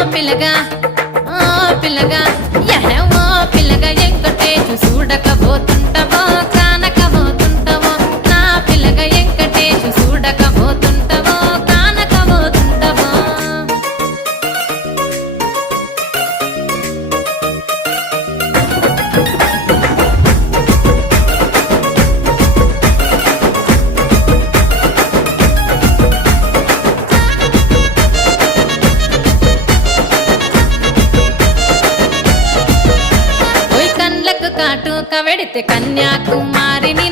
పిల్లగా ఓ పిల్లగా యహో పిల్లగా ఎంకటేశు చూడకపోతుంటవో కానకపోతుంటవో నా పిల్లగా ఎంకటేశు చూడకపోతుంటవో కానకపోతుంటవో ఓయ్ కండ్లకు కాటుక వెడితే కన్యాకుమారి